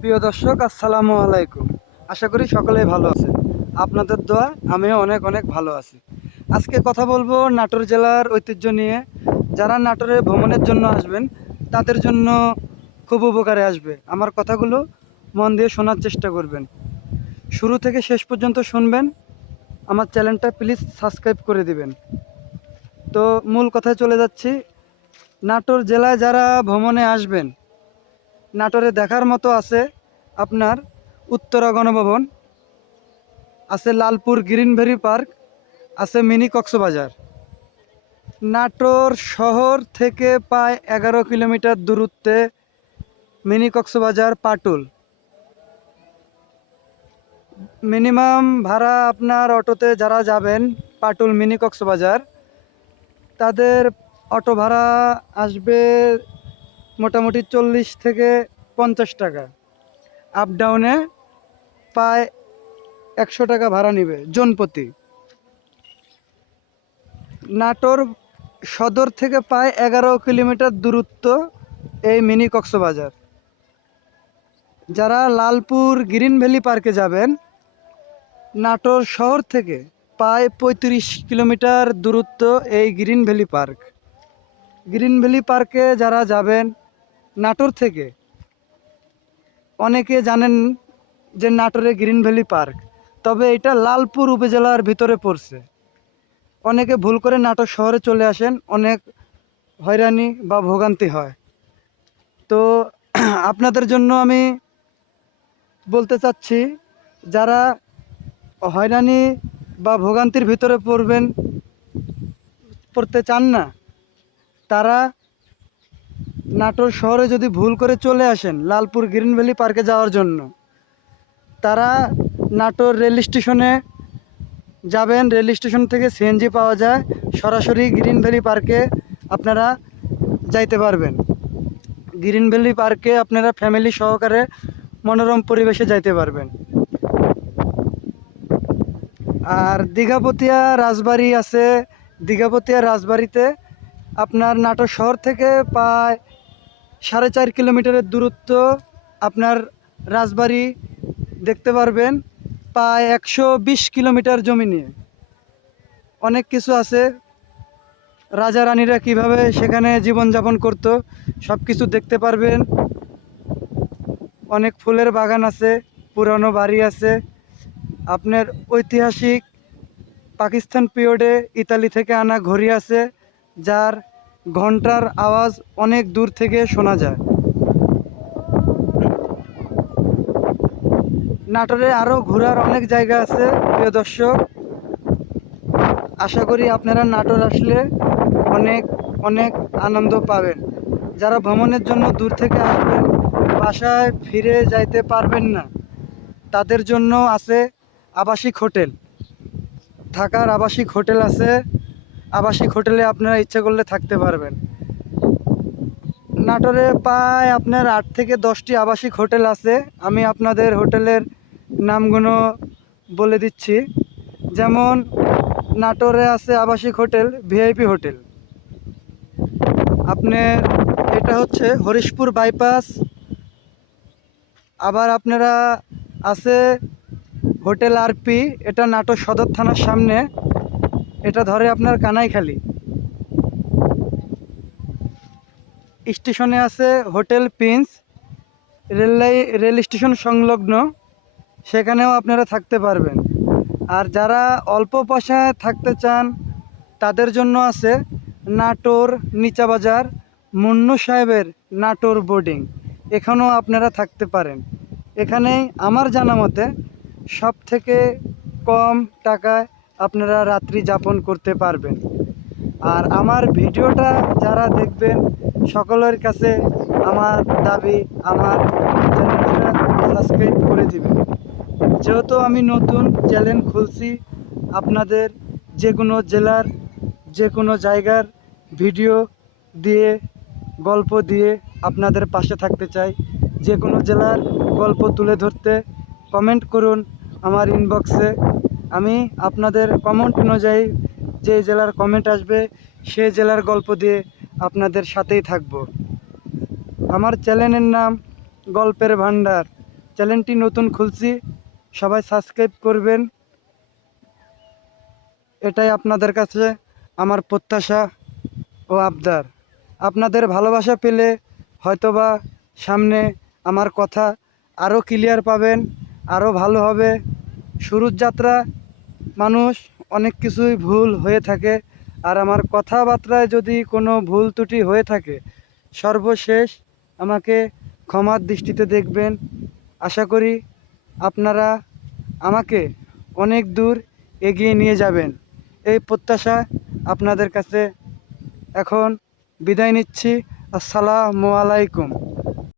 প্রিয় দর্শক, আসসালামু আলাইকুম। আশা করি সকলেই ভালো আছেন। আপনাদের দোয়া আমিও অনেক অনেক ভালো আছি। আজকে কথা বলবো নাটোর জেলার ঐতিহ্য নিয়ে। যারা নাটোরে ভ্রমণের জন্য আসবেন তাদের জন্য খুব উপকারে আসবে। আমার কথাগুলো মন দিয়ে শোনার চেষ্টা করবেন, শুরু থেকে শেষ পর্যন্ত শুনবেন। আমার চ্যানেলটা প্লিজ সাবস্ক্রাইব করে দিবেন। তো মূল কথায় চলে যাচ্ছি। নাটোর জেলায় যারা ভ্রমণে আসবেন, নাটোরে দেখার মতো আছে আপনার উত্তরা গণভবন, আছে লালপুর গ্রিনভ্যালি পার্ক, আছে মিনি কক্সবাজার। নাটোর শহর থেকে প্রায় 11 কিলোমিটার দূরত্বে মিনি কক্সবাজার পাটুল। মিনিমাম ভাড়া আপনার অটোতে যারা যাবেন পাটুল মিনি কক্সবাজার, তাদের অটো ভাড়া আসবে মোটামুটি 40 থেকে 50 টাকা। আপ ডাউনে প্রায় 100 টাকা ভাড়া নেবে জনপ্রতি। নাটোর সদর থেকে প্রায় 11 কিলোমিটার দূরত্ব এই মিনি কক্সবাজার। যারা লালপুর গ্রিন ভ্যালি পার্কে যাবেন, নাটোর শহর থেকে প্রায় 35 কিলোমিটার দূরত্ব এই green valley park. Green valley পার্কে যারা যাবেন নাটোর থেকে, অনেকে জানেন যে নাটোরে গ্রিন ভ্যালি পার্ক, তবে এটা লালপুর উপজেলার ভিতরে পড়ছে। অনেকে ভুল করে নাটোর শহরে চলে আসেন, অনেক হয়রানি বা ভোগান্তি হয়। তো আপনাদের জন্য আমি বলতে চাচ্ছি, যারা হয়রানি বা ভোগান্তির ভিতরে পড়তে চান না, তারা নাটোর শহরে যদি ভুল করে চলে আসেন লালপুর গ্রিন ভ্যালি পার্কে যাওয়ার জন্য, তারা নাটোর রেল স্টেশনে যাবেন। রেল স্টেশন থেকে সিএনজি পাওয়া যায়, সরাসরি গ্রিন ভ্যালি পার্কে আপনারা যাইতে পারবেন। গ্রিন ভ্যালি পার্কে আপনারা ফ্যামিলি সহকারে মনোরম পরিবেশে যাইতে পারবেন। আর দীঘাপতিয়া রাজবাড়ি আছে। দীঘাপতিয়া রাজবাড়িতে আপনার নাটোর শহর থেকে প্রায় 4.5 কিলোমিটারের দূরত্ব। আপনার রাজবাড়ি দেখতে পারবেন প্রায় 120 কিলোমিটার জমি নিয়ে। অনেক কিছু আছে, রাজা রানীরা কিভাবে সেখানে জীবনযাপন করত সব কিছু দেখতে পারবেন। অনেক ফুলের বাগান আছে, পুরানো বাড়ি আছে। আপনার ঐতিহাসিক পাকিস্তান পিরিয়ডে ইতালি থেকে আনা ঘড়ি আছে, যার ঘন্টার আওয়াজ অনেক দূর থেকে শোনা যায়। নাটোরে আরও ঘোরার অনেক জায়গা আছে প্রিয় দর্শক। আশা করি আপনারা নাটোর আসলে অনেক অনেক আনন্দ পাবেন। যারা ভ্রমণের জন্য দূর থেকে আসবেন, বাসায় ফিরে যাইতে পারবেন না, তাদের জন্য আছে আবাসিক হোটেল। থাকার আবাসিক হোটেল আছে। আবাসিক হোটেলে আপনারা ইচ্ছা করলে থাকতে পারবেন। নাটোরে প্রায় আপনার 8 থেকে 10টি আবাসিক হোটেল আছে। আমি আপনাদের হোটেলের নামগুলো বলে দিচ্ছি। যেমন নাটোরে আছে আবাসিক হোটেল ভিআইপি হোটেল। আপনার এটা হচ্ছে হরিশপুর বাইপাস। আবার আপনারা আছে হোটেল আরপি, এটা নাটোর সদর থানার সামনে। এটা ধরে আপনার কানাইখালী স্টেশনে আছে হোটেল প্রিন্স, রেল স্টেশন সংলগ্ন, সেখানেও আপনারা থাকতে পারবেন। আর যারা অল্প পয়সায় থাকতে চান, তাদের জন্য আছে নাটোর নিচা বাজার মুন্নু সাহেবের নাটোর বোর্ডিং। এখানেও আপনারা থাকতে পারেন। এখানেই আমার জানা মতে সব থেকে কম টাকায় আপনারা রাত্রি যাপন করতে পারবেন। আর আমার ভিডিওটা যারা দেখবেন, সকলের কাছে আমার দাবি, আমার চ্যানেলটা সাবস্ক্রাইব করে দিবেন। যেহেতু আমি নতুন চ্যানেল খুলছি, আপনাদের যে কোনো জেলার যে কোনো জায়গার ভিডিও দিয়ে, গল্প দিয়ে আপনাদের পাশে থাকতে চাই। যে কোনো জেলার গল্প তুলে ধরতে কমেন্ট করুন আমার ইনবক্সে। আমি আপনাদের কমেন্ট অনুযায়ী যে জেলার কমেন্ট আসবে সেই জেলার গল্প দিয়ে আপনাদের সাথেই থাকব। আমার চ্যানেলের নাম গল্পের ভান্ডার। চ্যানেলটি নতুন খুলছি, সবাই সাবস্ক্রাইব করবেন, এটাই আপনাদের কাছে আমার প্রত্যাশা ও আবদার। আপনাদের ভালোবাসা পেলে হয়তোবা সামনে আমার কথা আরও ক্লিয়ার পাবেন, আরও ভালো হবে। শুরুর যাত্রা, মানুষ অনেক কিছুই ভুল হয়ে থাকে, আর আমার কথাবার্তায় যদি কোনো ভুল ত্রুটি হয়ে থাকে, সর্বশেষ আমাকে ক্ষমার দৃষ্টিতে দেখবেন। আশা করি আপনারা আমাকে অনেক দূর এগিয়ে নিয়ে যাবেন, এই প্রত্যাশা আপনাদের কাছে। এখন বিদায় নিচ্ছি। আসসালামু আলাইকুম।